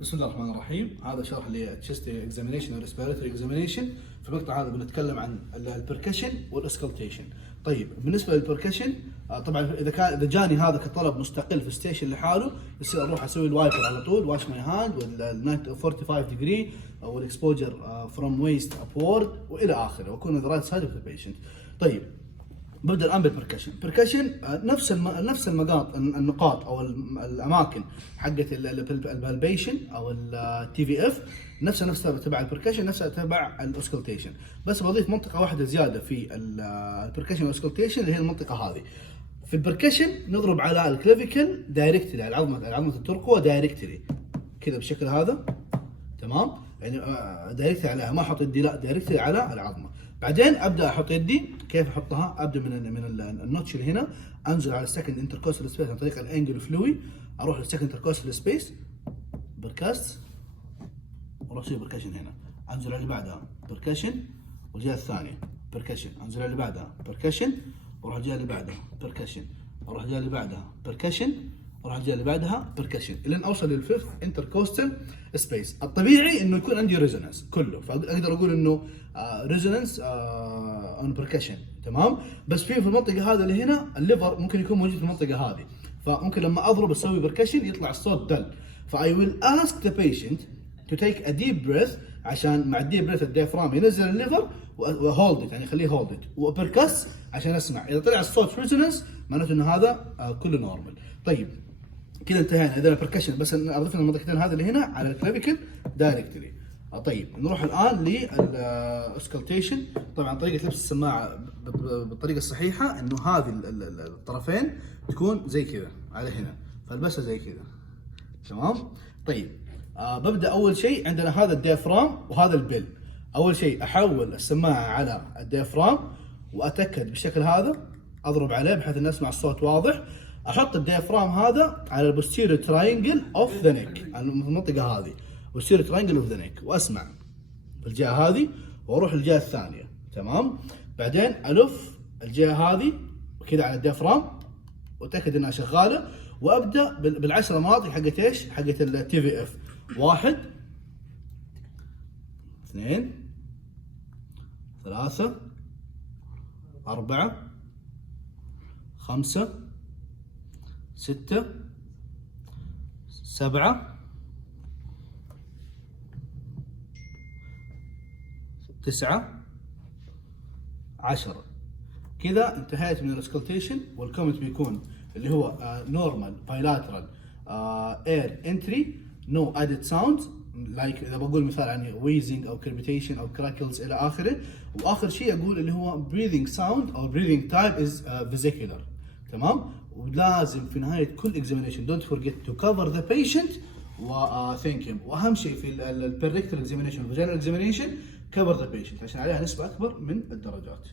بسم الله الرحمن الرحيم. هذا شرح للتشست اكزامينيشن والريسبيراتوري اكزامينيشن. في المقطع هذا بنتكلم عن البركشن والاسكلتيشن. طيب بالنسبه للبركشن طبعا اذا جاني هذا كطلب مستقل في ستيشن لحاله يصير اروح اسوي الوايبر على طول، واش ماي هاند وال 45 ديجري او الاكسبوجر فروم ويست ابورد والى اخره، واكون ذا رايت سايد اوف ذا بيشنت. طيب ببدا الان بالبركشن. بركشن نفس النقاط او الاماكن حقت البالبيشن او التي في اف، نفسها تبع البركشن، نفسها تبع الاوسكلتيشن، بس بضيف منطقه واحده زياده في البركشن والاوسكلتيشن اللي هي المنطقه هذه. في البركشن نضرب على الكلافيكل دايركتلي، على عظمه الترقوه دايركتلي كذا بالشكل هذا، تمام؟ يعني دايركتلي عليها، ما احط يدي، لا دايركتلي على العظمه. بعدين ابدا احط يدي. كيف احطها؟ ابدا من النوتش اللي هنا، انزل على السكند انتركوستال سبيس عن طريق الانجل فلوي، اروح للسكند انتركوستال سبيس بركاست، واروح اسوي بركشن هنا، انزل على اللي بعدها بركشن، والجهه الثانيه بركشن، انزل على اللي بعدها بركشن، واروح الجهه اللي بعدها بركشن، اروح الجهه اللي بعدها بركشن، واروح الجهه اللي بعدها بركشن، الين اوصل للفيفث انتركوستال سبيس. الطبيعي انه يكون عندي ريزونانس كله، فاقدر اقول انه ريزونانس اون بركشن، تمام؟ بس في المنطقه هذه اللي هنا الليفر ممكن يكون موجود في المنطقه هذه، فممكن لما اضرب اسوي بركشن يطلع الصوت دل. فاي ويل اسك ذا بيشنت تو تيك ا ديب بريث، عشان مع الديب بريث الديافرام ينزل الليفر وهولد ات، يعني يخليه هولد ات، وبركس عشان اسمع. اذا طلع الصوت ريزونانس معناته انه هذا كله نورمال. طيب كذا انتهينا. اذا البركشن بس اضفنا المنطقتين هذه اللي هنا على الكلافيكل دايركتلي. طيب نروح الان للاسكلتيشن. طبعا طريقه لبس السماعه بالطريقه الصحيحه انه هذه الطرفين تكون زي كذا على هنا، فالبسها زي كذا، تمام؟ طيب ببدا اول شيء عندنا هذا الديافرام وهذا البل. اول شيء احول السماعه على الديافرام واتاكد بالشكل هذا، اضرب عليه بحيث ان اسمع الصوت واضح. احط الديافرام هذا على البوستيريور تراينجل اوف ذا نيك، المنطقه هذه بوستيريور تراينجل اوف ذا نيك، واسمع في الجهه هذه واروح للجهه الثانيه، تمام؟ بعدين الف الجهه هذه كذا على الديافرام واتاكد انها شغاله، وابدا بالعشر مناطق حقت ايش؟ حقت التي في اف. 1 2 3 4 5 6 7 9 10. كذا انتهيت من الاسكلتيشن. والكومنت بيكون اللي هو نورمال بايلاترال اير انتري، نو ادد ساوند، لايك اذا بقول مثال عن ويزنج او كربيتيشن او كراكلز الى اخره. واخر شيء اقول اللي هو breathing sound او breathing type is vesicular، تمام؟ ولازم في نهايه كل examination don't forget to cover the patient و thank him. واهم شيء في البريكتال examination والفاجينال examination cover the patient عشان عليها نسبه اكبر من الدرجات.